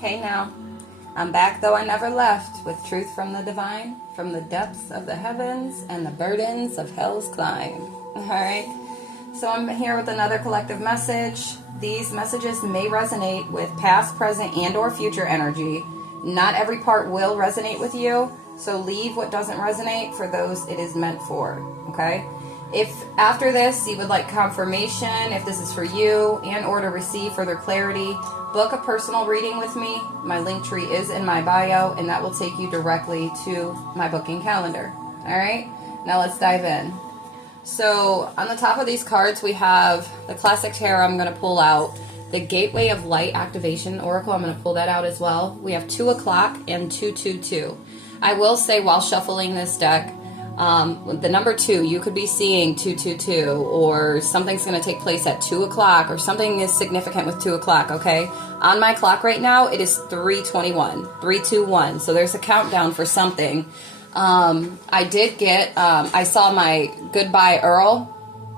Hey now, I'm back though I never left, with truth from the divine, from the depths of the heavens and the burdens of hell's climb. Alright, so I'm here with another collective message. These messages may resonate with past, present, and or future energy. Not every part will resonate with you, so leave what doesn't resonate for those it is meant for, okay? If after this you would like confirmation, if this is for you, and or to receive further clarity, book a personal reading with me. My Linktree is in my bio, and that will take you directly to my booking calendar. Alright, now let's dive in. So on the top of these cards we have the classic tarot. I'm going to pull out the Gateway of Light Activation Oracle. I'm going to pull that out as well. We have 2 o'clock and 222. I will say while shuffling this deck, the number 2, you could be seeing 222, or something's going to take place at 2 o'clock, or something is significant with 2 o'clock, okay? On my clock right now, it is 3:21, 3:21, so there's a countdown for something. I did get, I saw my Goodbye Earl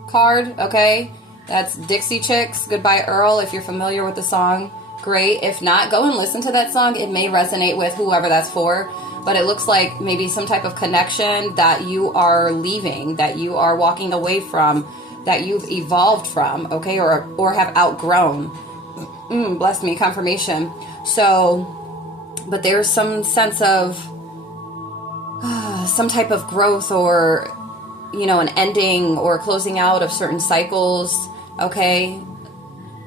card, okay? That's Dixie Chicks, Goodbye Earl. If you're familiar with the song, great. If not, go and listen to that song. It may resonate with whoever that's for. But it looks like maybe some type of connection that you are leaving, that you are walking away from, that you've evolved from, okay, or have outgrown. Bless me, confirmation. So, but there's some sense of some type of growth, or, you know, an ending or closing out of certain cycles, okay,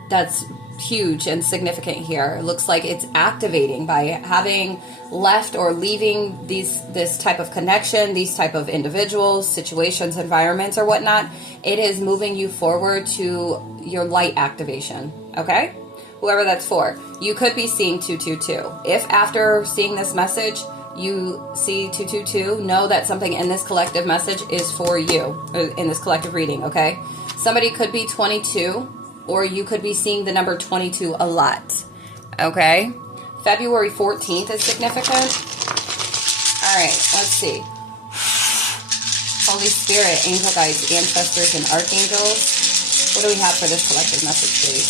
that's huge and significant here. It looks like it's activating by having left or leaving this type of connection, these type of individuals, situations, environments, or whatnot. It is moving you forward to your light activation, okay? Whoever that's for. You could be seeing 222. If after seeing this message you see 222, know that something in this collective message is for you, in this collective reading, okay? Somebody could be 22, or you could be seeing the number 22 a lot, okay? February 14th is significant. All right, let's see. Holy Spirit, angel guides, ancestors, and archangels. What do we have for this collective message, please?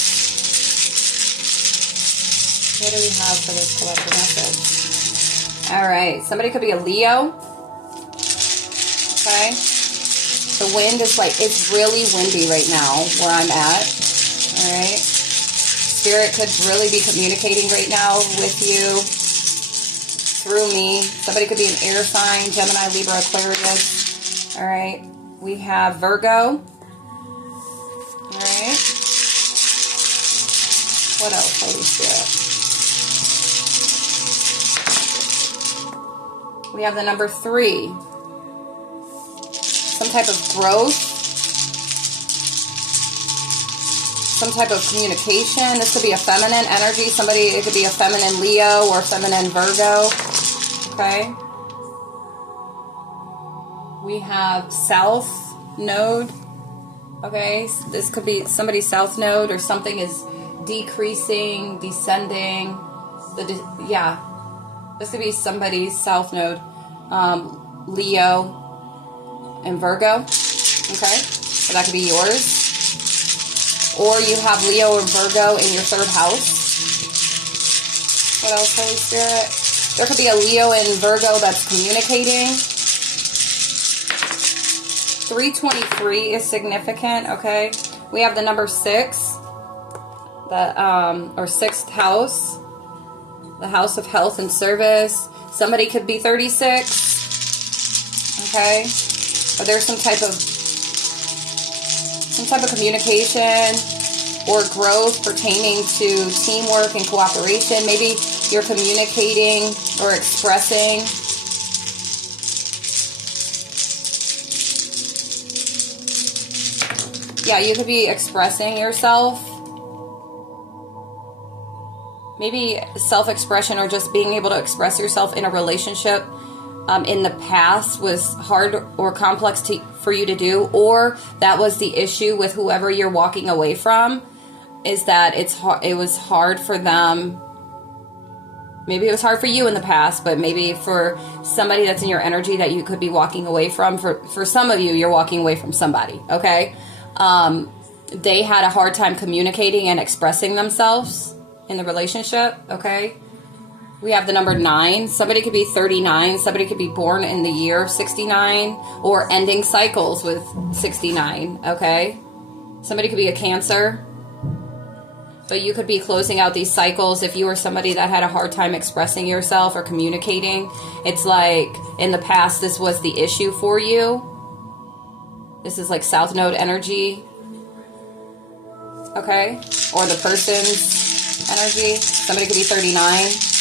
What do we have for this collective message? All right, somebody could be a Leo, okay? The wind is like, it's really windy right now where I'm at. All right, Spirit could really be communicating right now with you through me. Somebody could be an air sign, Gemini, Libra, Aquarius. All right, we have Virgo. All right, what else, Holy Spirit? We have the number 3. Some type of growth. Some type of communication. This could be a feminine energy. It could be a feminine Leo or feminine Virgo. Okay. We have South Node. Okay. This could be somebody's South Node, or something is decreasing, descending. This could be somebody's South Node. Leo and Virgo. Okay. So that could be yours. Or you have Leo and Virgo in your 3rd house. What else, Holy Spirit? There could be a Leo and Virgo that's communicating. 323 is significant, okay? We have the number 6, or 6th house, the house of health and service. Somebody could be 36, okay? But there's some type of communication or growth pertaining to teamwork and cooperation. Maybe you're communicating or expressing. Yeah, you could be expressing yourself. Maybe self-expression, or just being able to express yourself in a relationship in the past was hard or complex for you to do, or that was the issue with whoever you're walking away from, is that it was hard for them. Maybe it was hard for you in the past, but maybe for somebody that's in your energy that you could be walking away from. For some of you, you're walking away from somebody, okay? They had a hard time communicating and expressing themselves in the relationship, okay? We have the number 9. Somebody could be 39. Somebody could be born in the year 69 or ending cycles with 69, okay? Somebody could be a Cancer. But you could be closing out these cycles if you were somebody that had a hard time expressing yourself or communicating. It's like in the past this was the issue for you. This is like South Node energy. Okay? Or the person's energy. Somebody could be 39.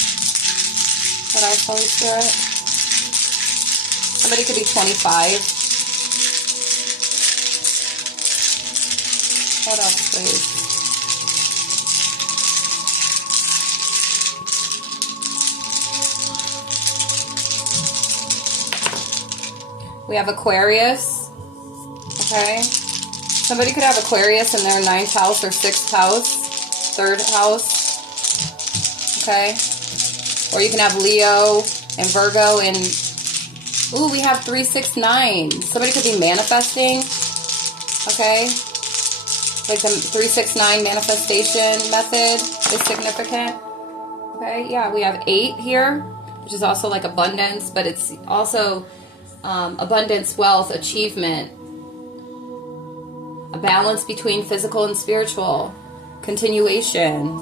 What else, Holy Spirit? Somebody could be 25. What else, please? We have Aquarius, okay? Somebody could have Aquarius in their 9th house or 6th house, 3rd house, okay? Or you can have Leo and Virgo and, ooh, we have 369. Somebody could be manifesting, okay? Like the 369 manifestation method is significant, okay? Yeah, we have 8 here, which is also like abundance, but it's also abundance, wealth, achievement, a balance between physical and spiritual, continuation,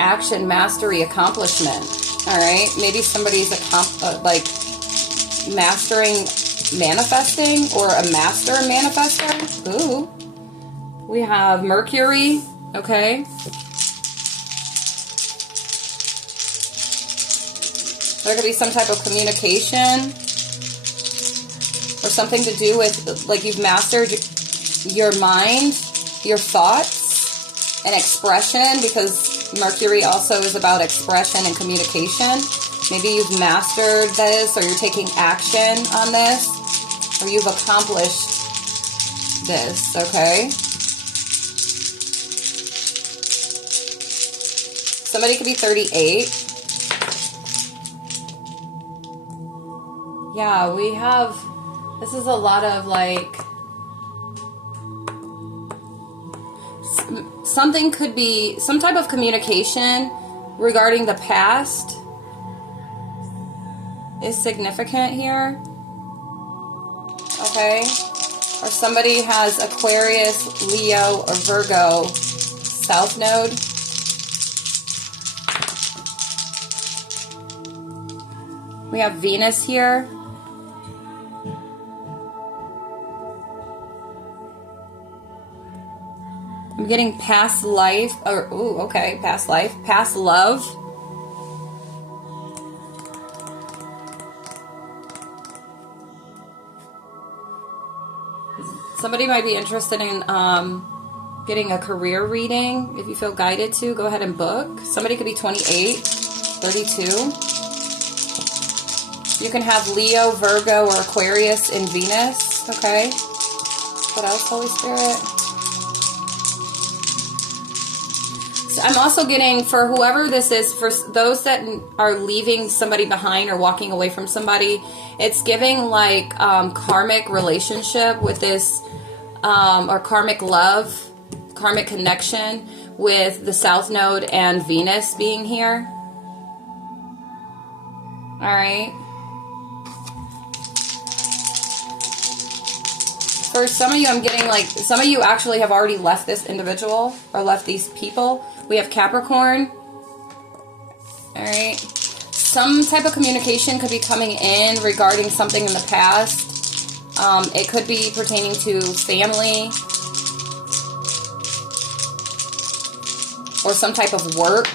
action, mastery, accomplishment. All right, maybe somebody's like mastering manifesting or a master manifester. Ooh, we have Mercury. Okay, there could be some type of communication. Or something to do with, like, you've mastered your mind, your thoughts, and expression, because Mercury also is about expression and communication. Maybe you've mastered this, or you're taking action on this, or you've accomplished this, okay? Somebody could be 38. Yeah, we have... This is a lot of like, something could be, some type of communication regarding the past is significant here. Okay? Or somebody has Aquarius, Leo, or Virgo South Node. We have Venus here. I'm getting past life, or, ooh, okay, past life, past love. Somebody might be interested in getting a career reading. If you feel guided to, go ahead and book. Somebody could be 28, 32. You can have Leo, Virgo, or Aquarius in Venus, okay? What else, Holy Spirit? I'm also getting, for whoever this is, for those that are leaving somebody behind or walking away from somebody, it's giving like karmic relationship with this, or karmic love, karmic connection with the South Node and Venus being here. All right. For some of you, I'm getting like, some of you actually have already left this individual or left these people. We have Capricorn. All right. Some type of communication could be coming in regarding something in the past. It could be pertaining to family or some type of work.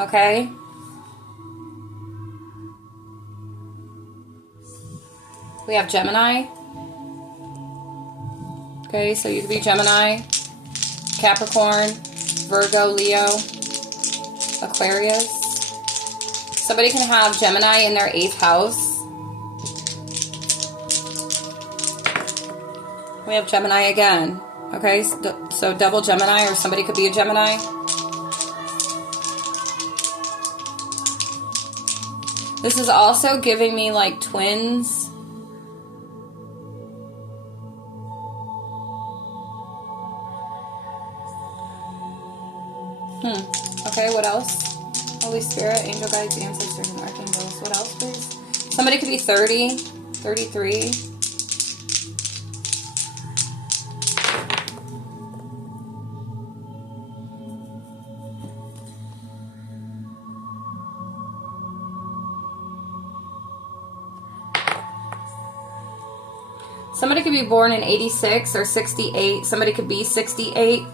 Okay. We have Gemini. Okay, so you could be Gemini, Capricorn, Virgo, Leo, Aquarius. Somebody can have Gemini in their 8th house. We have Gemini again. Okay, so double Gemini, or somebody could be a Gemini. This is also giving me like twins. Okay, what else? Holy Spirit, angel guides, ancestors, and archangels. What else, please? Somebody could be 30, 33. Somebody could be born in 86 or 68. Somebody could be 68.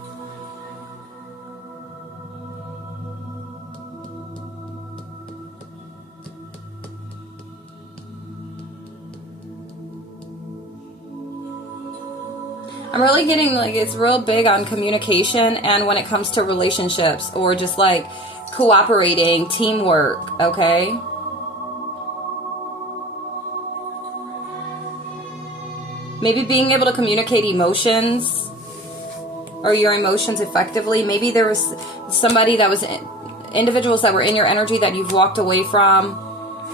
I'm really getting like it's real big on communication and when it comes to relationships or just like cooperating, teamwork, okay? Maybe being able to communicate emotions or your emotions effectively. Maybe there was somebody that was individuals that were in your energy that you've walked away from.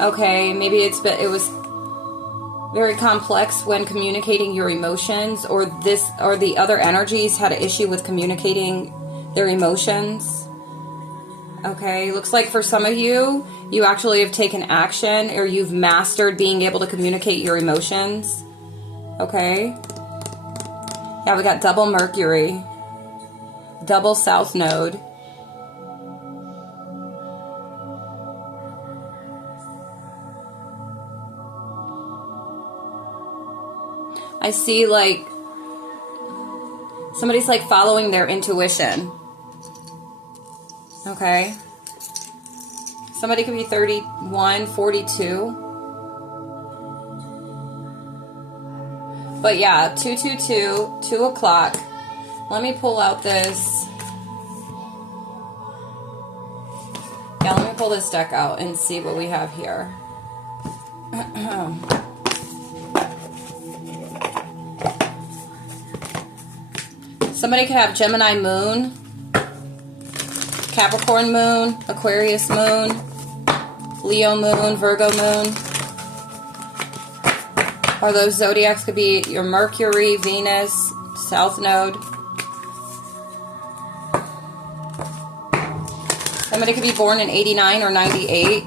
Okay, maybe it was very complex when communicating your emotions, or the other energies had an issue with communicating their emotions. Okay, looks like for some of you, you actually have taken action or you've mastered being able to communicate your emotions. Okay. Yeah, we got double Mercury, double South Node. I see like somebody's like following their intuition. Okay. Somebody could be 31, 42. But yeah, 222, 2 o'clock. Let me pull out this. Yeah, let me pull this deck out and see what we have here. Somebody could have Gemini moon, Capricorn moon, Aquarius moon, Leo moon, Virgo moon. Or those zodiacs could be your Mercury, Venus, South Node. Somebody could be born in 89 or 98.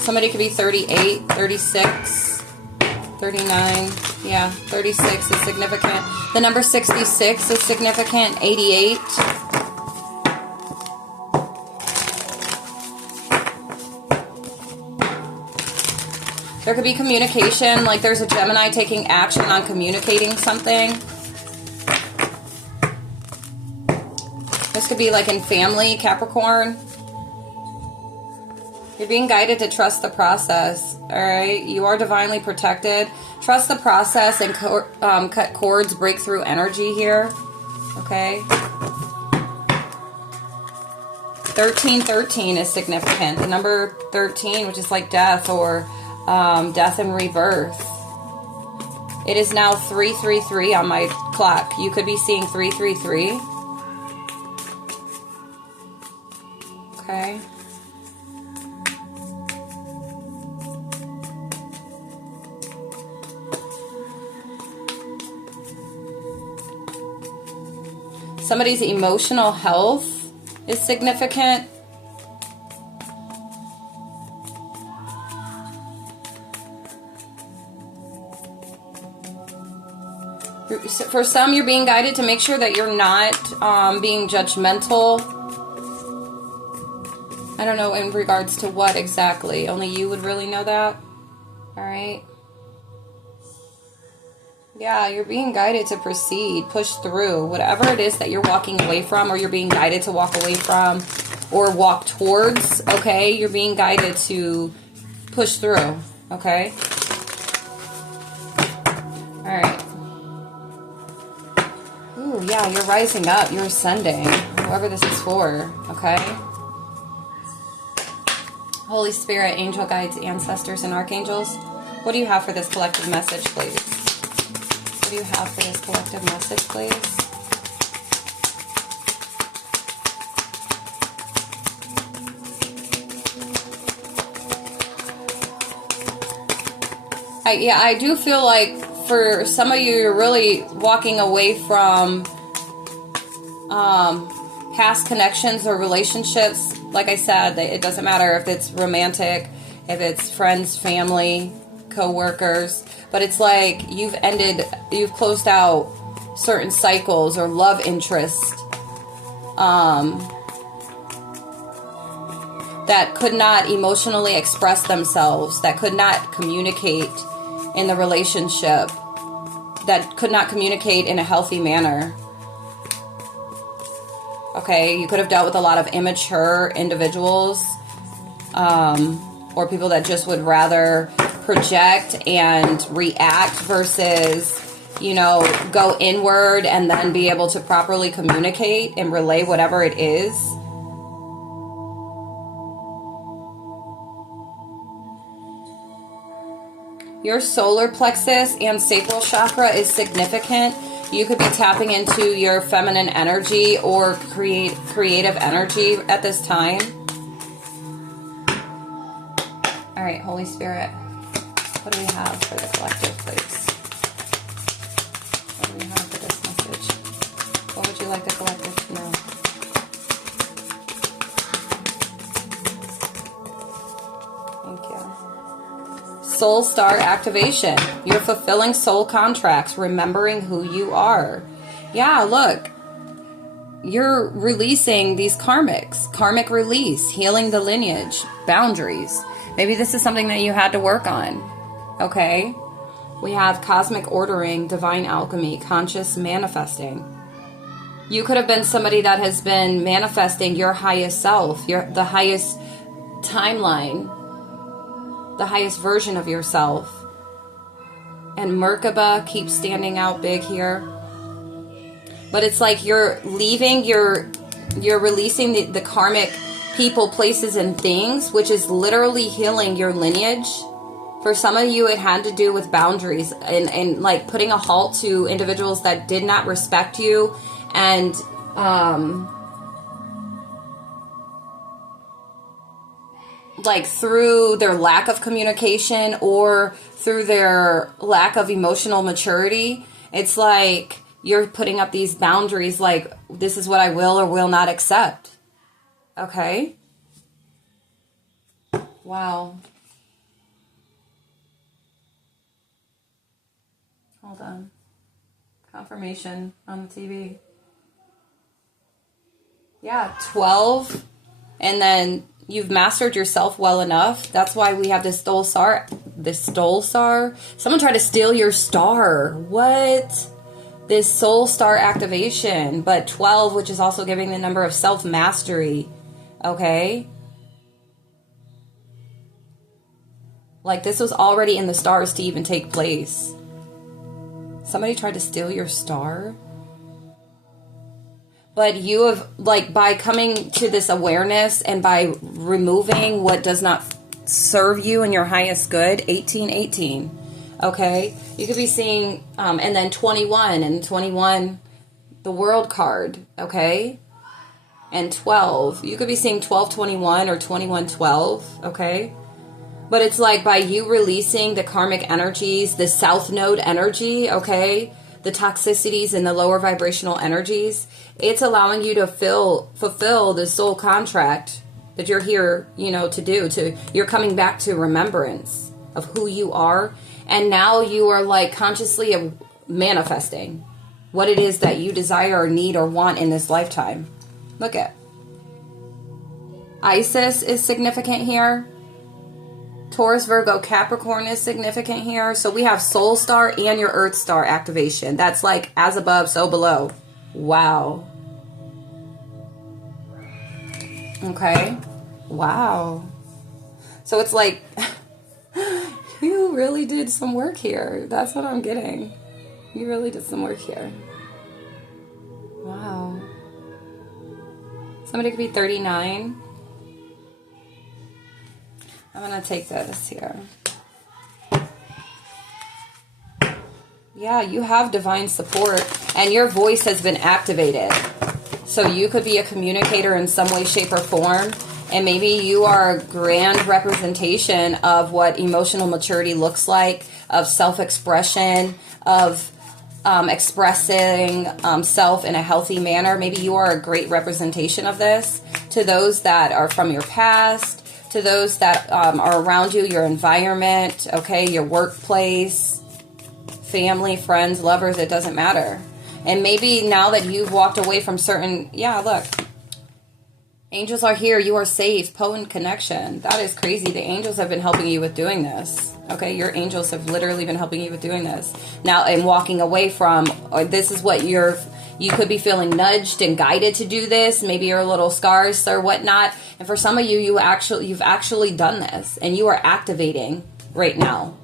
Somebody could be 38, 36, 39. Yeah, 36 is significant. The number 66 is significant. 88. There could be communication, like there's a Gemini taking action on communicating something. This could be like in family, Capricorn. You're being guided to trust the process, all right? You are divinely protected. Trust the process and cut cords, break through energy here, okay? 1313 is significant. The number 13, which is like death or death and rebirth. It is now 333 on my clock. You could be seeing 333. Okay. Somebody's emotional health is significant. For some, you're being guided to make sure that you're not being judgmental. I don't know in regards to what exactly. Only you would really know that. All right. Yeah, you're being guided to proceed, push through, whatever it is that you're walking away from or you're being guided to walk away from or walk towards, okay? You're being guided to push through, okay? All right. Ooh, yeah, you're rising up. You're ascending, whoever this is for, okay? Holy Spirit, angel guides, ancestors, and archangels, what do you have for this collective message, please? What do you have for this collective message, please? I do feel like for some of you, you're really walking away from past connections or relationships. Like I said, it doesn't matter if it's romantic, if it's friends, family, co-workers, but it's like you've closed out certain cycles or love interest that could not emotionally express themselves, that could not communicate in the relationship, that could not communicate in a healthy manner. Okay, you could have dealt with a lot of immature individuals, or people that just would rather project and react versus, go inward and then be able to properly communicate and relay whatever it is. Your solar plexus and sacral chakra is significant. You could be tapping into your feminine energy or creative energy at this time. All right, Holy Spirit, what do we have for the collective, please? What do we have for this message? What would you like the collective to know? Thank you. Soul star activation. You're fulfilling soul contracts, remembering who you are. Yeah, look. You're releasing these karmic release, healing the lineage, boundaries. Maybe this is something that you had to work on. Okay? We have cosmic ordering, divine alchemy, conscious manifesting. You could have been somebody that has been manifesting your highest self, the highest timeline, the highest version of yourself. And Merkaba keeps standing out big here. But it's like you're leaving, you're releasing the karmic people, places, and things, which is literally healing your lineage. For some of you, it had to do with boundaries and like putting a halt to individuals that did not respect you and like through their lack of communication or through their lack of emotional maturity. It's like you're putting up these boundaries like, this is what I will or will not accept. Okay? Wow. Hold on. Confirmation on the TV. Yeah, 12. And then you've mastered yourself well enough. That's why we have this stole star. Someone tried to steal your star. What? This soul star activation. But 12, which is also giving the number of self-mastery. Okay? Like this was already in the stars to even take place. Somebody tried to steal your star. But you have, like, by coming to this awareness and by removing what does not serve you and your highest good, 1818, okay? You could be seeing, and then 21, and 21, the world card, okay? And 12, you could be seeing 1221 or 2112, okay? But it's like by you releasing the karmic energies, the south node energy, okay? The toxicities and the lower vibrational energies, it's allowing you to fulfill the soul contract that you're here, to do. You're coming back to remembrance of who you are. And now you are like consciously manifesting what it is that you desire or need or want in this lifetime. Look at Isis is significant here. Taurus, Virgo, Capricorn is significant here. So we have Soul Star and your Earth Star activation. That's like as above, so below. Wow. Okay. Wow. So it's like you really did some work here. That's what I'm getting. You really did some work here. Wow. Somebody could be 39. I'm going to take this here. Yeah, you have divine support and your voice has been activated. So you could be a communicator in some way, shape, or form. And maybe you are a grand representation of what emotional maturity looks like, of self-expression, of expressing self in a healthy manner. Maybe you are a great representation of this to those that are from your past, to those that are around you, your environment, okay, your workplace, family, friends, lovers, it doesn't matter. And maybe now that you've walked away from certain, yeah, look, angels are here, you are safe, potent connection. That is crazy. The angels have been helping you with doing this. Okay, your angels have literally been helping you with doing this. Now, and walking away from, or this is what you could be feeling nudged and guided to do this. Maybe you're a little scarce or whatnot. And for some of you, you've actually done this, and you are activating right now.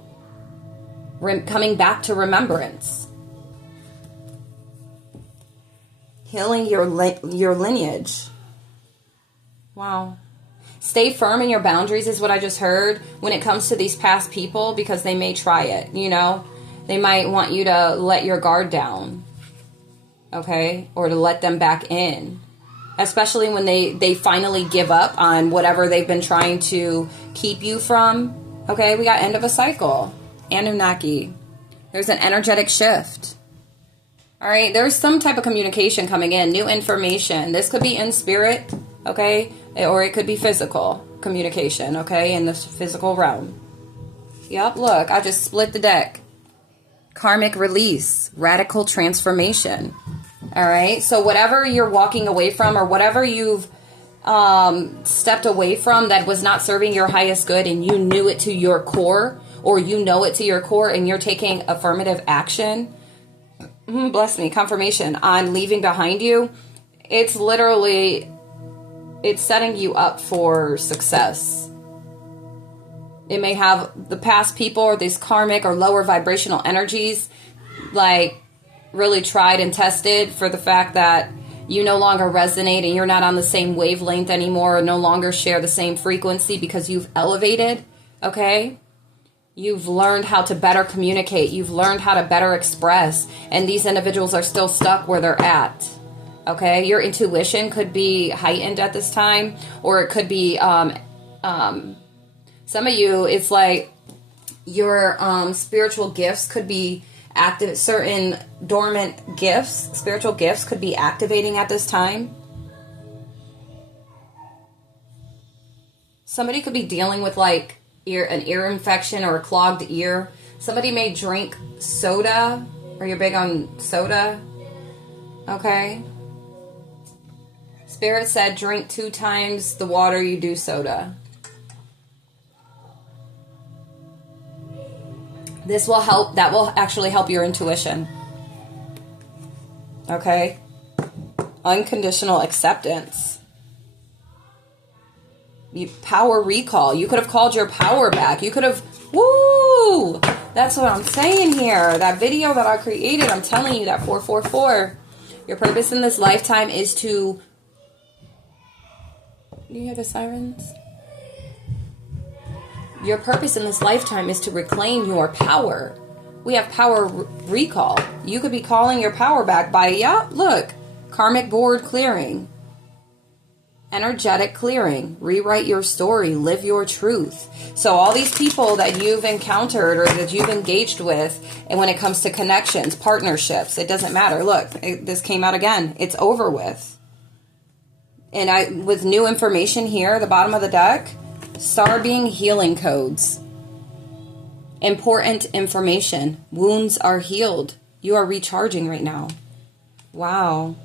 Coming back to remembrance. Healing your lineage. Wow. Stay firm in your boundaries is what I just heard when it comes to these past people, because they may try it, you know. They might want you to let your guard down, okay, or to let them back in, especially when they finally give up on whatever they've been trying to keep you from, okay. We got end of a cycle, Anunnaki. There's an energetic shift. All right, there's some type of communication coming in, new information. This could be in spirit, okay, or it could be physical communication, okay, in the physical realm. Yep, look, I just split the deck. Karmic release, radical transformation. All right, so whatever you're walking away from, or whatever you've stepped away from that was not serving your highest good, and you knew it to your core, or you know it to your core, and you're taking affirmative action, bless me, confirmation on leaving behind you, it's literally, it's setting you up for success. It may have the past people or these karmic or lower vibrational energies, like, really tried and tested for the fact that you no longer resonate and you're not on the same wavelength anymore, or no longer share the same frequency because you've elevated, okay? You've learned how to better communicate. You've learned how to better express. And these individuals are still stuck where they're at. Okay? Your intuition could be heightened at this time. Or it could be, some of you, it's like your spiritual gifts could be active. Certain dormant gifts, spiritual gifts could be activating at this time. Somebody could be dealing with like an ear infection or a clogged ear. Somebody may drink soda, or you're big on soda, okay? Spirit said drink 2 times the water you do soda. This will help, that will actually help your intuition, okay? Unconditional acceptance. Power recall. You could have called your power back. You could have, woo! That's what I'm saying here. That video that I created, I'm telling you, that 444. Your purpose in this lifetime is to, do you hear the sirens? Your purpose in this lifetime is to reclaim your power. We have power recall. You could be calling your power back by, yeah, look, karmic board clearing. Energetic clearing, rewrite your story, live your truth. So all these people that you've encountered or that you've engaged with, and when it comes to connections, partnerships, it doesn't matter. Look, this came out again. It's over with. And with new information here, the bottom of the deck, star being healing codes. Important information. Wounds are healed. You are recharging right now. Wow.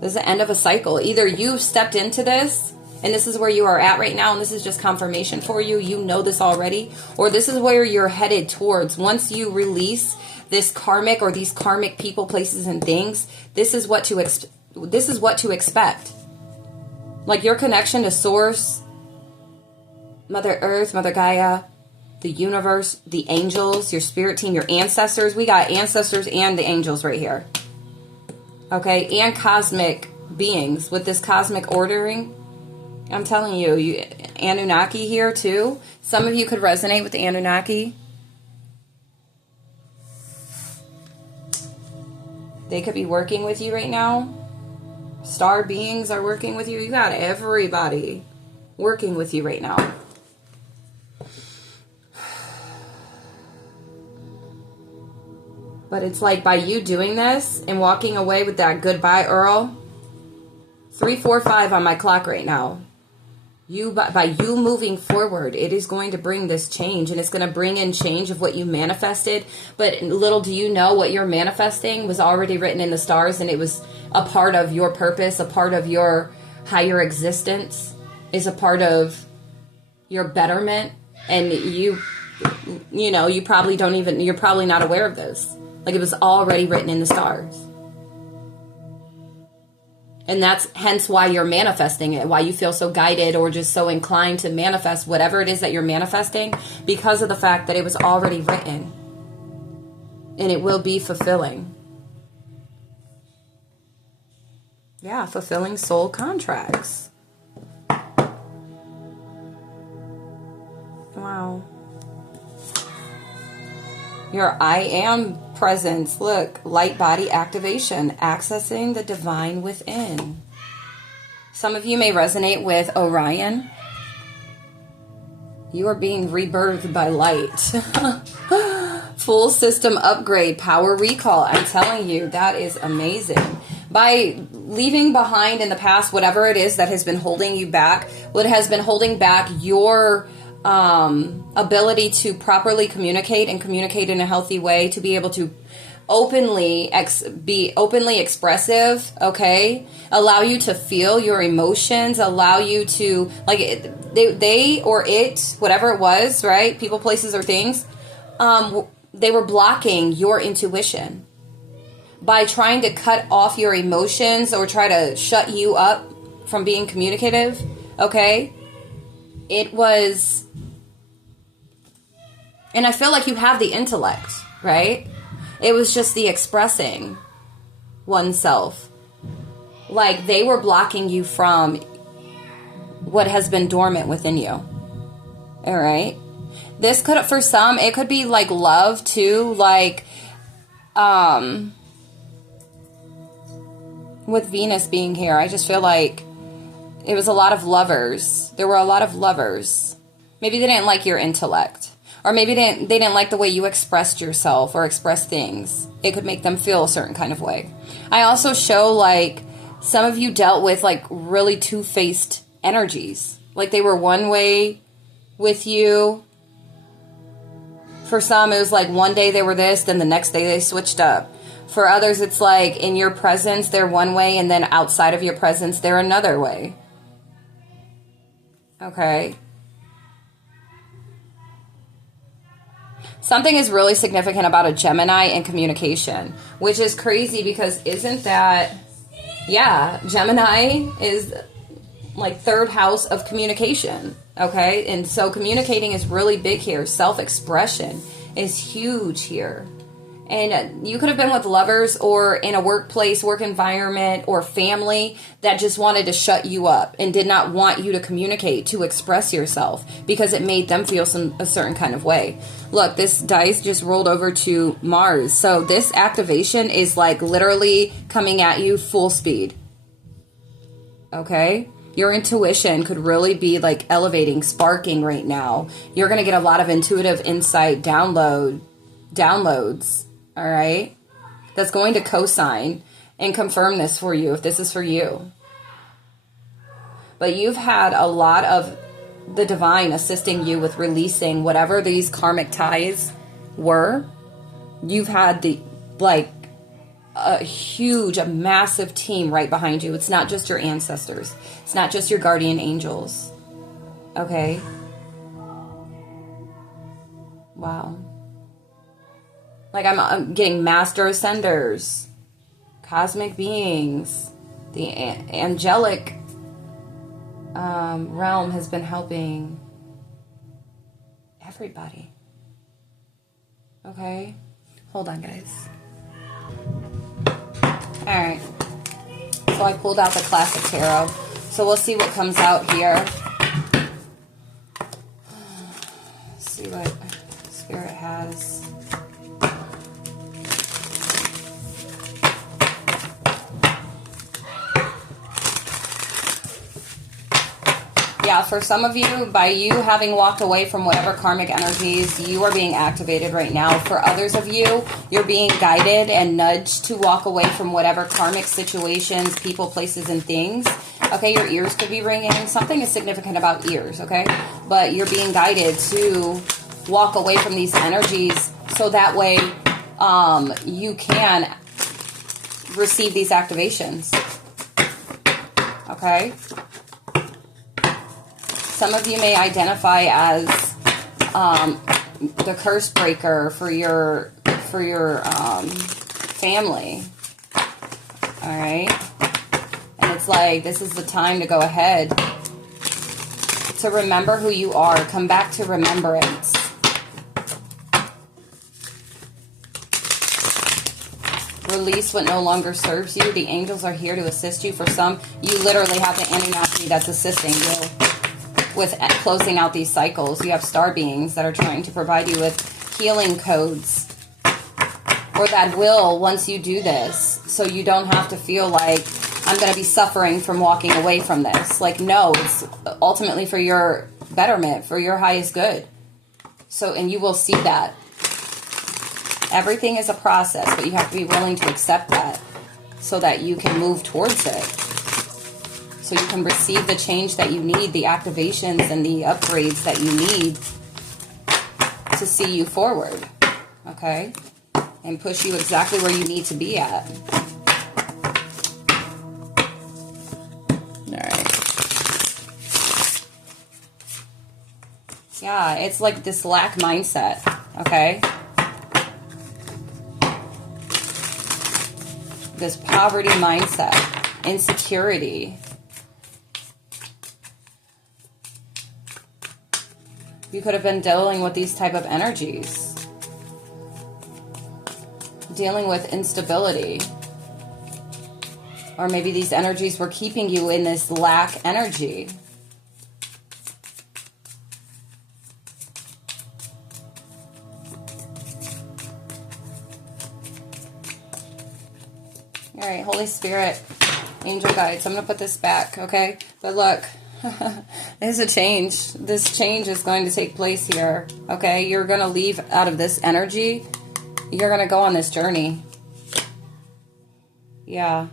This is the end of a cycle. Either you've stepped into this, and this is where you are at right now, and this is just confirmation for you. You know this already. Or this is where you're headed towards. Once you release this karmic or these karmic people, places, and things, this is what to expect. Like your connection to Source, Mother Earth, Mother Gaia, the universe, the angels, your spirit team, your ancestors. We got ancestors and the angels right here. Okay, and cosmic beings with this cosmic ordering. I'm telling you, Anunnaki here too. Some of you could resonate with the Anunnaki. They could be working with you right now. Star beings are working with you. You got everybody working with you right now. But it's like by you doing this and walking away with that goodbye, Earl, 3:45 on my clock right now. By you moving forward, it is going to bring this change, and it's going to bring in change of what you manifested. But little do you know, what you're manifesting was already written in the stars, and it was a part of your purpose, a part of your higher existence, is a part of your betterment. And you probably don't even, you're probably not aware of this. Like, it was already written in the stars. And that's hence why you're manifesting it, why you feel so guided or just so inclined to manifest whatever it is that you're manifesting, because of the fact that it was already written. And it will be fulfilling. Yeah, fulfilling soul contracts. Wow. Your I am presence. Look, light body activation, accessing the divine within. Some of you may resonate with Orion. You are being rebirthed by light. Full system upgrade, power recall. I'm telling you, that is amazing. By leaving behind in the past whatever it is that has been holding you back, what has been holding back your ability to properly communicate and communicate in a healthy way, to be able to be openly expressive, okay? Allow you to feel your emotions, allow you to, like, they or it, whatever it was, right? People, places, or things, they were blocking your intuition. By trying to cut off your emotions or try to shut you up from being communicative, okay? It was, and I feel like you have the intellect, right? It was just the expressing oneself. Like, they were blocking you from what has been dormant within you. All right? This could, for some, it could be like love too. Like, with Venus being here, I just feel like it was a lot of lovers. There were a lot of lovers. Maybe they didn't like your intellect. Or maybe they didn't like the way you expressed yourself or expressed things. It could make them feel a certain kind of way. I also show, like, some of you dealt with, like, really two-faced energies. Like, they were one way with you. For some, it was like one day they were this, then the next day they switched up. For others, it's like in your presence, they're one way, and then outside of your presence, they're another way. Okay? Something is really significant about a Gemini in communication, which is crazy because isn't that, yeah, Gemini is like third house of communication, okay? And so communicating is really big here. Self-expression is huge here. And you could have been with lovers or in a workplace, work environment, or family that just wanted to shut you up and did not want you to communicate, to express yourself, because it made them feel a certain kind of way. Look, this dice just rolled over to Mars. So this activation is like literally coming at you full speed. Okay? Your intuition could really be like elevating, sparking right now. You're going to get a lot of intuitive insight downloads. All right, that's going to co-sign and confirm this for you if this is for you. But you've had a lot of the divine assisting you with releasing whatever these karmic ties were. You've had a massive team right behind you. It's not just your ancestors. It's not just your guardian angels. Okay? Wow. Like, I'm getting master ascenders, cosmic beings, the angelic realm has been helping everybody. Okay? Hold on, guys. Alright. So I pulled out the classic tarot. So we'll see what comes out here. See what Spirit has. Yeah, for some of you, by you having walked away from whatever karmic energies, you are being activated right now. For others of you, you're being guided and nudged to walk away from whatever karmic situations, people, places, and things. Okay, your ears could be ringing. Something is significant about ears, okay? But you're being guided to walk away from these energies so that way you can receive these activations. Okay? Some of you may identify as the curse breaker for your family. All right? And it's like, this is the time to go ahead to remember who you are. Come back to remembrance. Release what no longer serves you. The angels are here to assist you. For some, you literally have the Anunnaki that's assisting you with closing out these cycles. You have star beings that are trying to provide you with healing codes, or that will, once you do this, so you don't have to feel like, I'm going to be suffering from walking away from this. Like, no, it's ultimately for your betterment, for your highest good. So, and you will see that. Everything is a process, but you have to be willing to accept that so that you can move towards it. So you can receive the change that you need, the activations and the upgrades that you need to see you forward. Okay? And push you exactly where you need to be at. Alright. Yeah, it's like this lack mindset. Okay? This poverty mindset, insecurity. You could have been dealing with these type of energies. Dealing with instability. Or maybe these energies were keeping you in this lack energy. All right, Holy Spirit, angel guides. I'm going to put this back, okay? But look, there's a change. This change is going to take place here, okay? You're going to leave out of this energy. You're going to go on this journey. Yeah.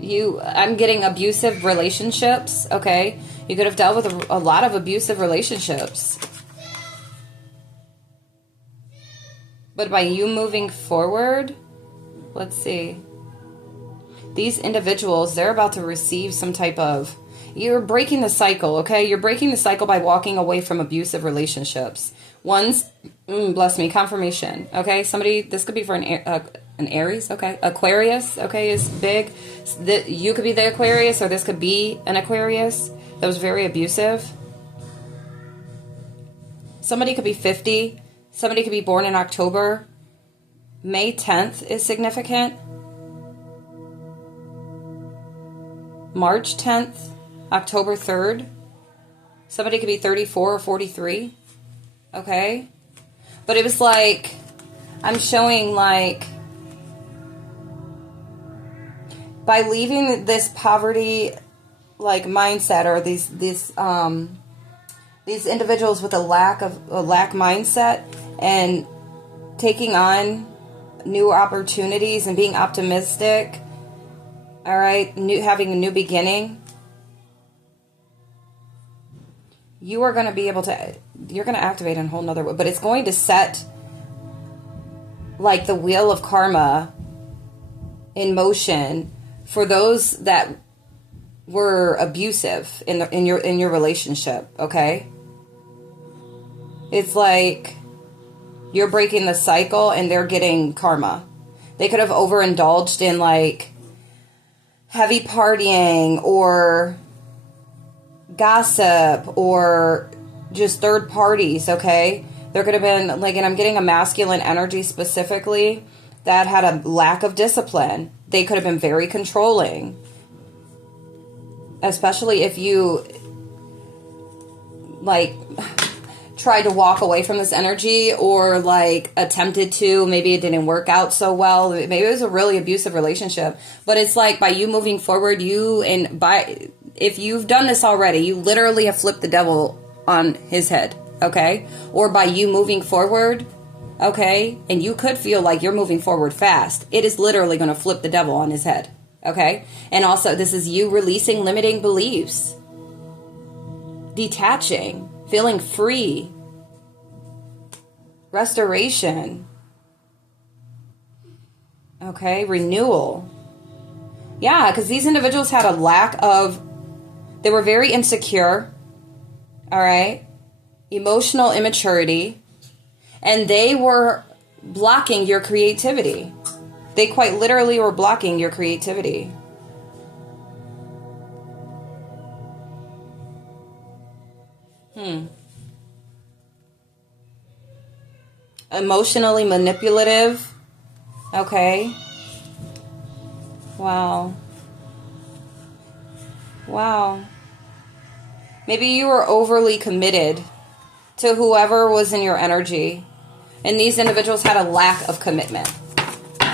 I'm getting abusive relationships, okay? You could have dealt with a lot of abusive relationships. But by you moving forward, let's see. These individuals, they're about to receive some type of... You're breaking the cycle, okay? You're breaking the cycle by walking away from abusive relationships. One's, bless me, confirmation, okay? Somebody, this could be for an Aries, okay? Aquarius, okay, is big. You could be the Aquarius, or this could be an Aquarius that was very abusive. Somebody could be 50. Somebody could be born in October. May 10th is significant. March 10th. October 3rd. Somebody could be 34 or 43. Okay? But it was like, I'm showing like, by leaving this poverty like mindset, or these individuals with a lack mindset, and taking on new opportunities and being optimistic, all right, having a new beginning, you are going to be able to, you're going to activate in a whole nother way, but it's going to set like the wheel of karma in motion for those that were abusive in your relationship, okay? It's like you're breaking the cycle and they're getting karma. They could have overindulged in like heavy partying or gossip or just third parties, okay? There could have been like, and I'm getting a masculine energy specifically that had a lack of discipline. They could have been very controlling. Especially if you like tried to walk away from this energy, or like attempted to, maybe it didn't work out so well, maybe it was a really abusive relationship, but it's like by you moving forward, if you've done this already, you literally have flipped the devil on his head, okay? Or by you moving forward, okay, and you could feel like you're moving forward fast, it is literally going to flip the devil on his head, okay? And also, this is you releasing limiting beliefs, detaching, feeling free, restoration, okay, renewal. Yeah, because these individuals had a lack of, they were very insecure, all right, emotional immaturity, and they were blocking your creativity. They quite literally were blocking your creativity. Emotionally manipulative. Okay. Wow. Wow. Maybe you were overly committed to whoever was in your energy, and these individuals had a lack of commitment.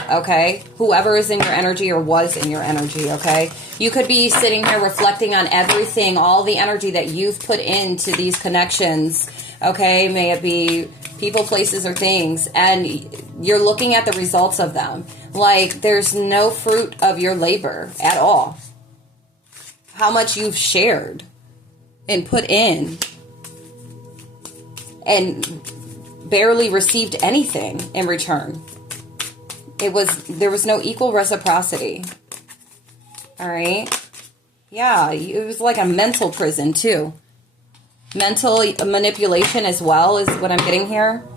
Okay? Whoever is in your energy or was in your energy, okay? You could be sitting here reflecting on everything, all the energy that you've put into these connections, okay? May it be people, places, or things, and you're looking at the results of them. Like, there's no fruit of your labor at all. How much you've shared and put in and barely received anything in return. There was no equal reciprocity. All right. Yeah, it was like a mental prison too. Mental manipulation as well is what I'm getting here.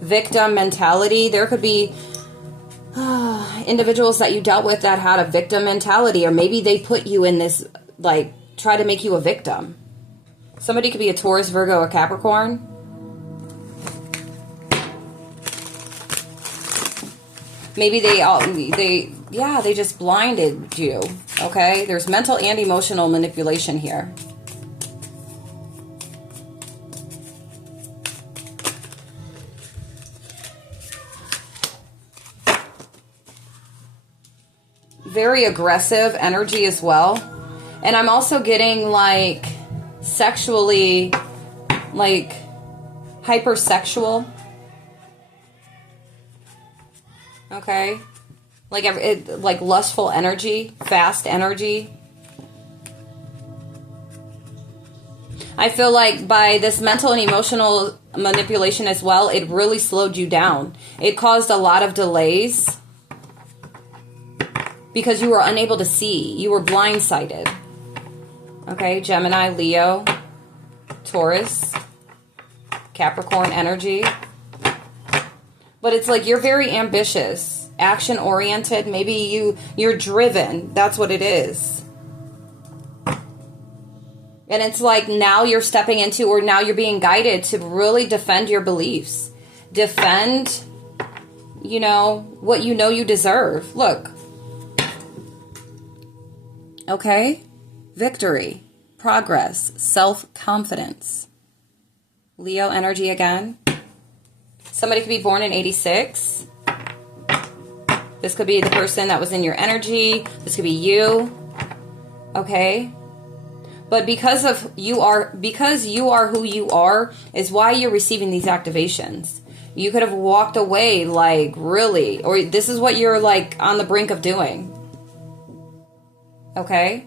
Victim mentality. There could be individuals that you dealt with that had a victim mentality, or maybe they put you in this, like, try to make you a victim. Somebody could be a Taurus, Virgo, or Capricorn. Maybe they just blinded you, okay? There's mental and emotional manipulation here. Very aggressive energy as well. And I'm also getting, like, sexually, like, hypersexual. Okay, like lustful energy, fast energy. I feel like by this mental and emotional manipulation as well, it really slowed you down. It caused a lot of delays because you were unable to see. You were blindsided. Okay, Gemini, Leo, Taurus, Capricorn energy. But it's like you're very ambitious, action-oriented. Maybe you're driven. That's what it is. And it's like now you're stepping into, or now you're being guided to really defend your beliefs. Defend, what you deserve. Look. Okay? Victory, progress, self-confidence. Leo energy again. Somebody could be born in 86. This could be the person that was in your energy. This could be you. Okay? But because you are who you are is why you're receiving these activations. You could have walked away, like, really, or this is what you're, like, on the brink of doing. Okay?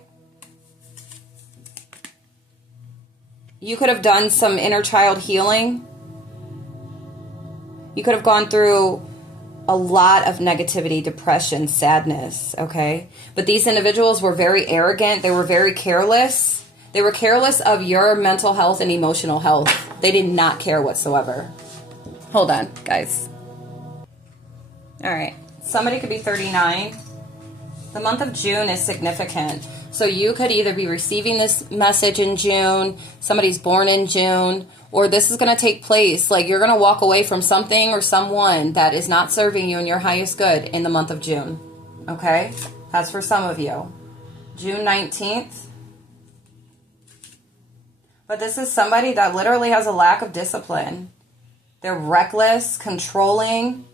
You could have done some inner child healing. You could have gone through a lot of negativity, depression, sadness, okay? But these individuals were very arrogant. They were very careless. They were careless of your mental health and emotional health. They did not care whatsoever. Hold on, guys. All right. Somebody could be 39. The month of June is significant. So you could either be receiving this message in June, somebody's born in June, or this is going to take place. Like, you're going to walk away from something or someone that is not serving you in your highest good in the month of June. Okay? That's for some of you. June 19th. But this is somebody that literally has a lack of discipline. They're reckless, controlling.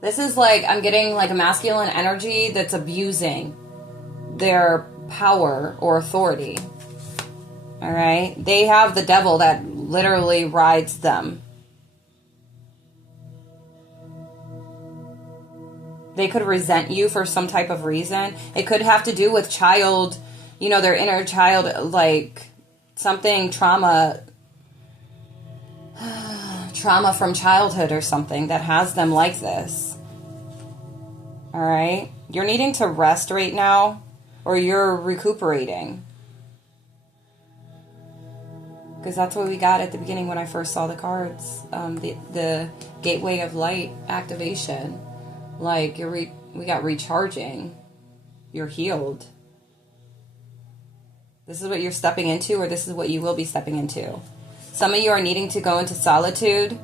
This is like, I'm getting like a masculine energy that's abusing their power or authority. All right? They have the devil that literally rides them. They could resent you for some type of reason. It could have to do with child, you know, their inner child, like something trauma from childhood or something that has them like this. All right? You're needing to rest right now, or you're recuperating. Because that's what we got at the beginning when I first saw the cards. The gateway of light activation. Like, we got recharging. You're healed. This is what you're stepping into, or this is what you will be stepping into. Some of you are needing to go into solitude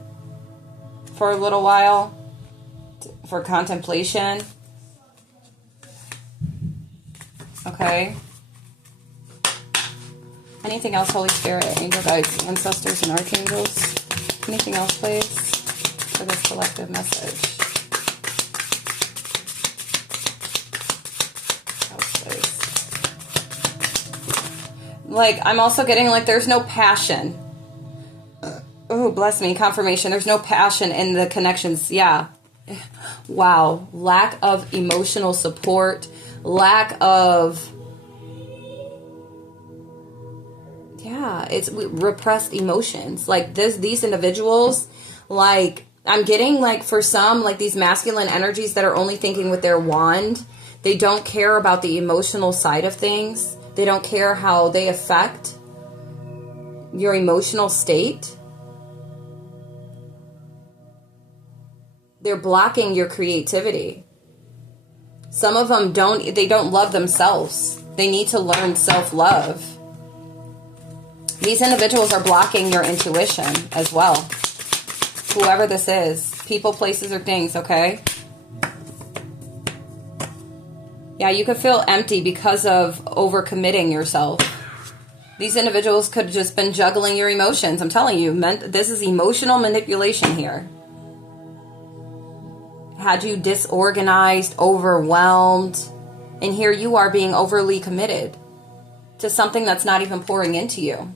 for a little while, for contemplation. Okay. Anything else, Holy Spirit, angel guides, ancestors, and archangels? Anything else, please, for this collective message? Like, I'm also getting like there's no passion. Oh, bless me, confirmation. There's no passion in the connections. Yeah. Wow. Lack of emotional support. Lack of... Yeah, it's repressed emotions. Like these individuals, like, I'm getting like for some, like these masculine energies that are only thinking with their wand. They don't care about the emotional side of things. They don't care how they affect your emotional state. They're blocking your creativity. Some of them don't love themselves. They need to learn self-love. These individuals are blocking your intuition as well. Whoever this is, people, places, or things, okay? Yeah, you could feel empty because of overcommitting yourself. These individuals could have just been juggling your emotions. I'm telling you, this is emotional manipulation here. Had you disorganized, overwhelmed, and here you are being overly committed to something that's not even pouring into you,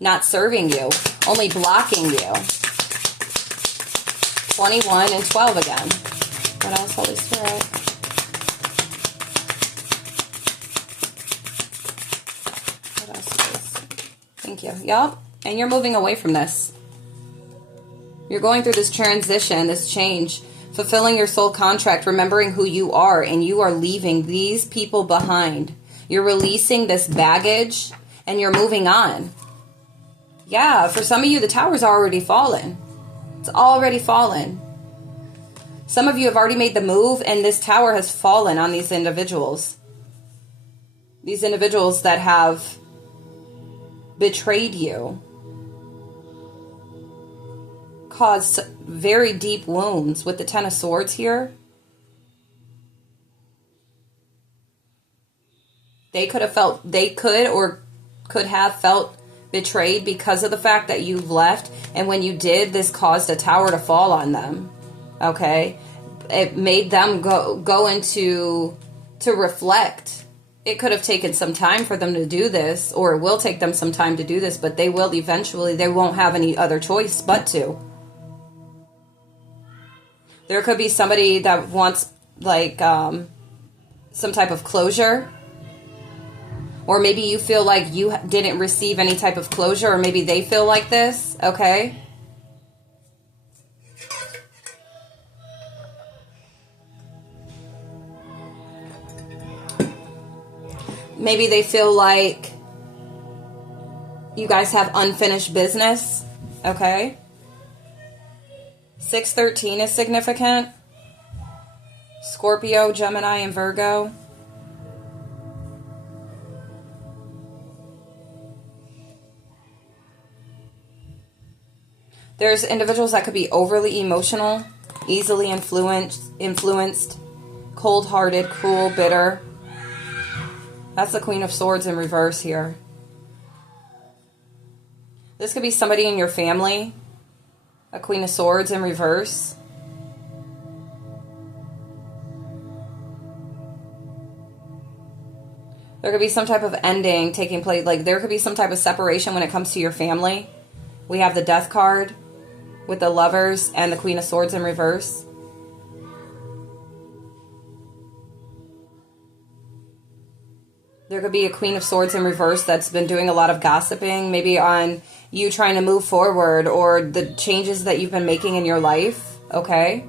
not serving you, only blocking you. 21 and 12 again. What else, Holy Spirit? Thank you. Yup. And you're moving away from this. You're going through this transition, this change, fulfilling your soul contract, remembering who you are, and you are leaving these people behind. You're releasing this baggage, and you're moving on. Yeah, for some of you, the tower's already fallen. It's already fallen. Some of you have already made the move, and this tower has fallen on these individuals. These individuals that have betrayed you, caused very deep wounds with the Ten of Swords here. They could have felt betrayed because of the fact that you left, and when you did, this caused a tower to fall on them. Okay? It made them go into to reflect. It could have taken some time for them to do this, or it will take them some time to do this, but they will eventually. They won't have any other choice but to. There could be somebody that wants like some type of closure, or maybe you feel like you didn't receive any type of closure, or maybe they feel like this, okay? Maybe they feel like you guys have unfinished business, okay? 613 is significant. Scorpio, Gemini, and Virgo. There's individuals that could be overly emotional, easily influenced, cold-hearted, cruel, bitter. That's the Queen of Swords in reverse here. This could be somebody in your family. A Queen of Swords in reverse. There could be some type of ending taking place. Like there could be some type of separation when it comes to your family. We have the Death card with the Lovers and the Queen of Swords in reverse. There could be a Queen of Swords in reverse that's been doing a lot of gossiping, maybe on you trying to move forward or the changes that you've been making in your life, okay?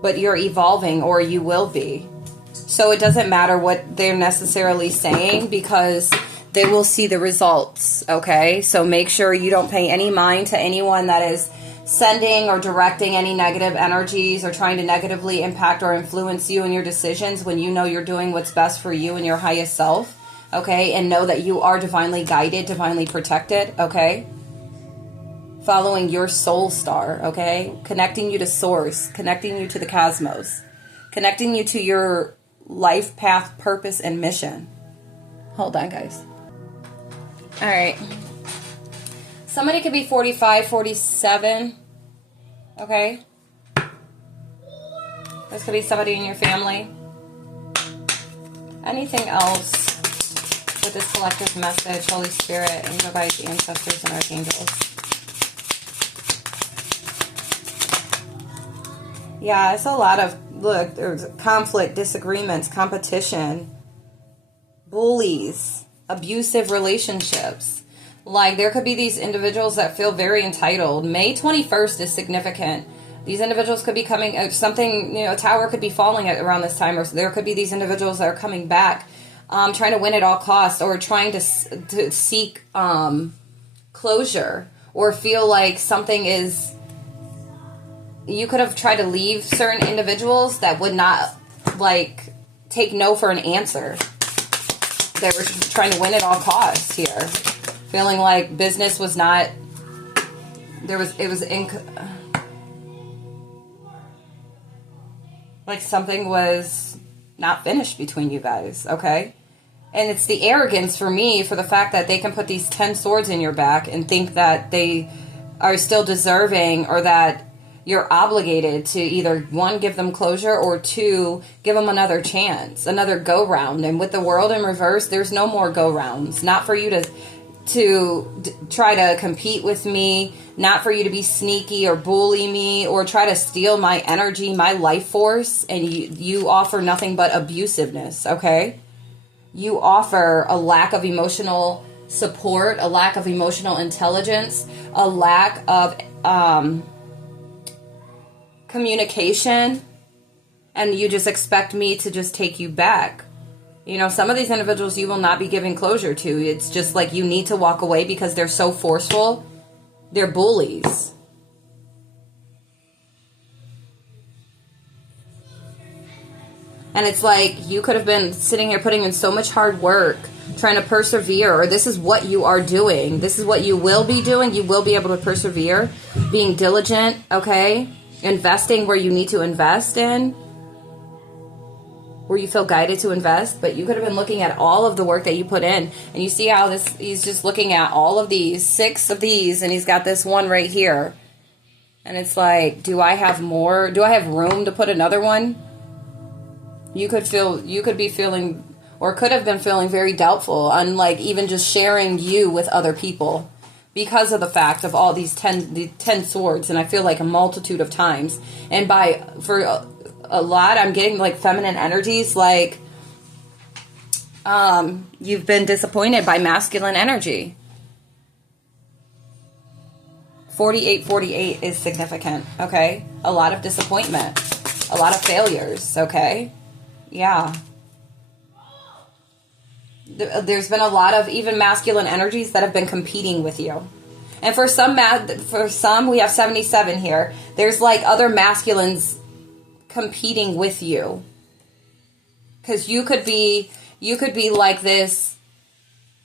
But you're evolving, or you will be. So it doesn't matter what they're necessarily saying because they will see the results, okay? So make sure you don't pay any mind to anyone that is sending or directing any negative energies or trying to negatively impact or influence you in your decisions when you know you're doing what's best for you and your highest self, okay? And know that you are divinely guided, divinely protected, okay? Following your soul star, okay? Connecting you to source, connecting you to the cosmos, connecting you to your life path, purpose, and mission. Hold on, guys. All right. Somebody could be 45, 47. Okay? This could be somebody in your family. Anything else with this collective message, Holy Spirit, angel guides, ancestors, and archangels? Yeah, it's a lot of, look, there's conflict, disagreements, competition, bullies, abusive relationships. Like, there could be these individuals that feel very entitled. May 21st is significant. These individuals could be coming, something, a tower could be falling at around this time, or there could be these individuals that are coming back, trying to win at all costs, or trying to seek closure, or feel like something is, you could have tried to leave certain individuals that would not, like, take no for an answer. They were trying to win at all costs here. Feeling like business was not, like something was not finished between you guys, okay? And it's the arrogance for me, for the fact that they can put these 10 swords in your back and think that they are still deserving, or that you're obligated to either, one, give them closure, or two, give them another chance, another go-round. And with the World in reverse, there's no more go-rounds. Not for you to try to compete with me, not for you to be sneaky or bully me or try to steal my energy, my life force, and you offer nothing but abusiveness, okay? You offer a lack of emotional support, a lack of emotional intelligence, a lack of communication, and you just expect me to just take you back. Some of these individuals you will not be giving closure to. It's just like you need to walk away because they're so forceful. They're bullies. And it's like you could have been sitting here putting in so much hard work, trying to persevere, or this is what you are doing. This is what you will be doing. You will be able to persevere, being diligent, okay? Investing where you need to invest in, where you feel guided to invest. But you could have been looking at all of the work that you put in, and you see how he's just looking at all of these, 6 of these, and he's got this one right here. And it's like, do I have more? Do I have room to put another one? You could be feeling, or could have been feeling, very doubtful on, like, even just sharing you with other people because of the fact of all the 10 swords. And I feel like a multitude of times, and for a lot, I'm getting like feminine energies, like you've been disappointed by masculine energy. 48 is significant, okay? A lot of disappointment, a lot of failures, okay? Yeah. There's been a lot of even masculine energies that have been competing with you. And for some, we have 77 here. There's like other masculines competing with you, because you could be like this,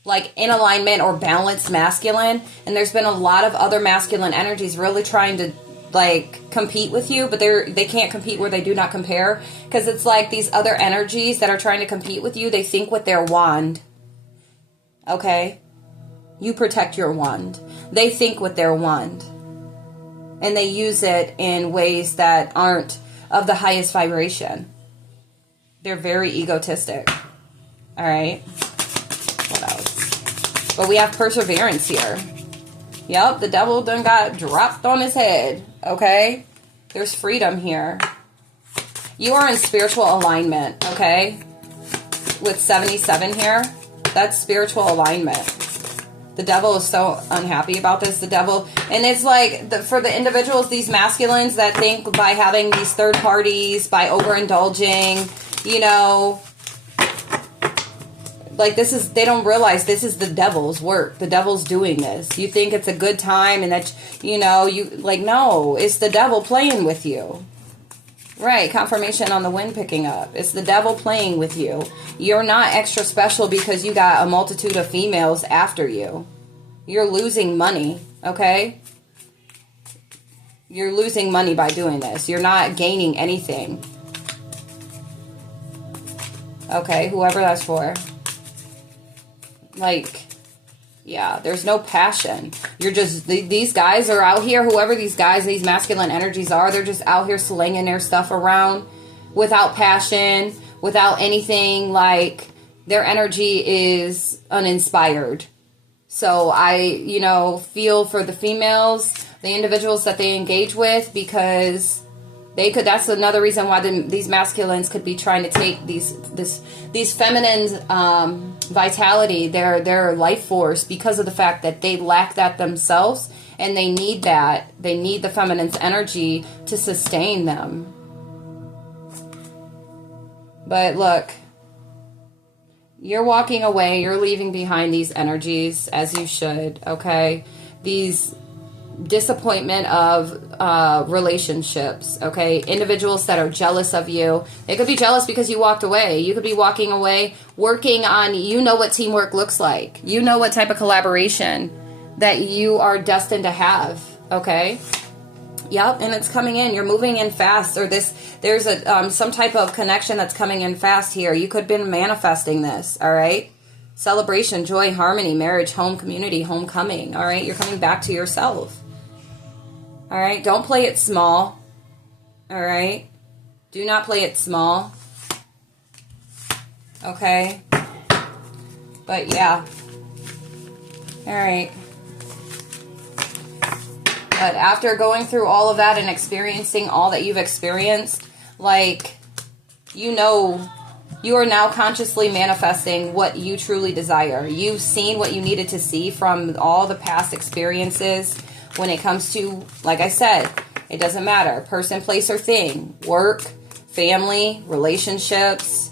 like in alignment or balanced masculine, and there's been a lot of other masculine energies really trying to like compete with you, but they can't compete where they do not compare, because it's like these other energies that are trying to compete with you, they think with their wand, okay? You protect your wand. They think with their wand. And they use it in ways that aren't of the highest vibration. They're very egotistic. All right. What else? But we have perseverance here. Yep, the devil done got dropped on his head. Okay? There's freedom here. You are in spiritual alignment, okay? With 77 here, that's spiritual alignment. The devil is so unhappy about this. The devil, and it's like, for the individuals, these masculines that think by having these third parties, by overindulging, you know, like this is, they don't realize this is the devil's work. The devil's doing this. You think it's a good time and that, you know, you, like, no, it's the devil playing with you. Right, confirmation on the wind picking up. It's the devil playing with you. You're not extra special because you got a multitude of females after you. You're losing money, okay? You're losing money by doing this. You're not gaining anything. Okay, whoever that's for. Like, yeah, there's no passion. You're just, these guys are out here, whoever these guys, these masculine energies are, they're just out here slinging their stuff around without passion, without anything. Like, their energy is uninspired. So I, you know, feel for the females, the individuals that they engage with, because they could, that's another reason why these masculines could be trying to take these feminine vitality, their life force, because of the fact that they lack that themselves, and they need that. They need the feminine's energy to sustain them. But look, you're walking away, you're leaving behind these energies, as you should, okay? These disappointment of relationships, okay? Individuals that are jealous of you. They could be jealous because you walked away. You could be walking away, working on, you know what teamwork looks like. You know what type of collaboration that you are destined to have, okay? Yep, and it's coming in. You're moving in fast, or there's a some type of connection that's coming in fast here. You could have been manifesting this, all right? Celebration, joy, harmony, marriage, home, community, homecoming, all right? You're coming back to yourself. All right, don't play it small. All right, do not play it small. Okay, but yeah. All right. But after going through all of that and experiencing all that you've experienced, like, you know, you are now consciously manifesting what you truly desire. You've seen what you needed to see from all the past experiences. When it comes to, like I said, it doesn't matter. Person, place, or thing. Work, family, relationships.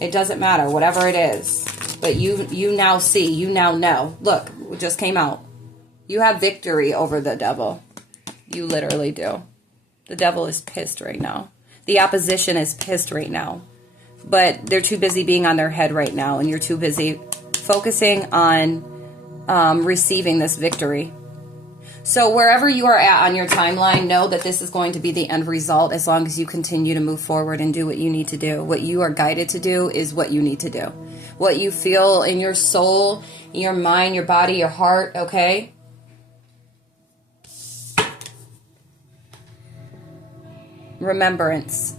It doesn't matter. Whatever it is. But you now see. You now know. Look, it just came out. You have victory over the devil. You literally do. The devil is pissed right now. The opposition is pissed right now. But they're too busy being on their head right now. And you're too busy focusing on receiving this victory. So wherever you are at on your timeline, know that this is going to be the end result as long as you continue to move forward and do what you need to do. What you are guided to do is what you need to do. What you feel in your soul, in your mind, your body, your heart, okay? Remembrance.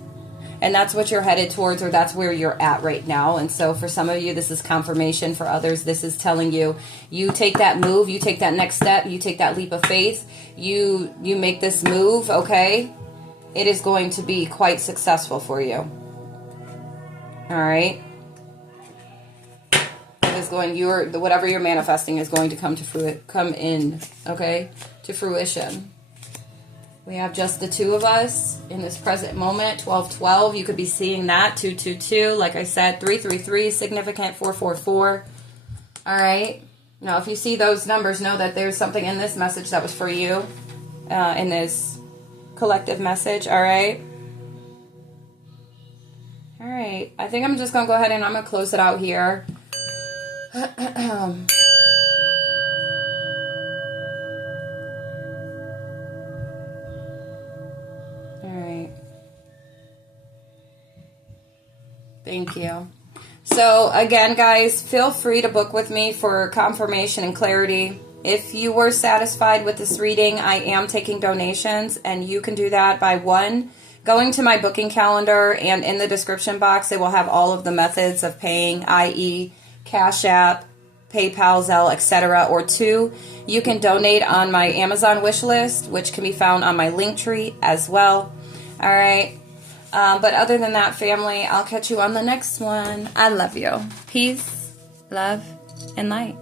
And that's what you're headed towards, or that's where you're at right now. And so for some of you, this is confirmation. For others, this is telling you, you take that move, you take that next step, you take that leap of faith, you make this move, okay? It is going to be quite successful for you. All right? It is going, whatever you're manifesting is going to come in, okay? To fruition. We have just the two of us in this present moment. 1212, you could be seeing that. 222, like I said. 333, significant. 444. All right. Now, if you see those numbers, know that there's something in this message that was for you. In this collective message. All right. All right. I think I'm just going to go ahead and I'm going to close it out here. Thank you. So again, guys, feel free to book with me for confirmation and clarity. If you were satisfied with this reading, I am taking donations, and you can do that by going to my booking calendar, and in the description box, it will have all of the methods of paying, i.e. Cash App, PayPal, Zelle, etc. Or 2, you can donate on my Amazon wish list, which can be found on my Linktree as well. All right. But other than that, family, I'll catch you on the next one. I love you. Peace, love, and light.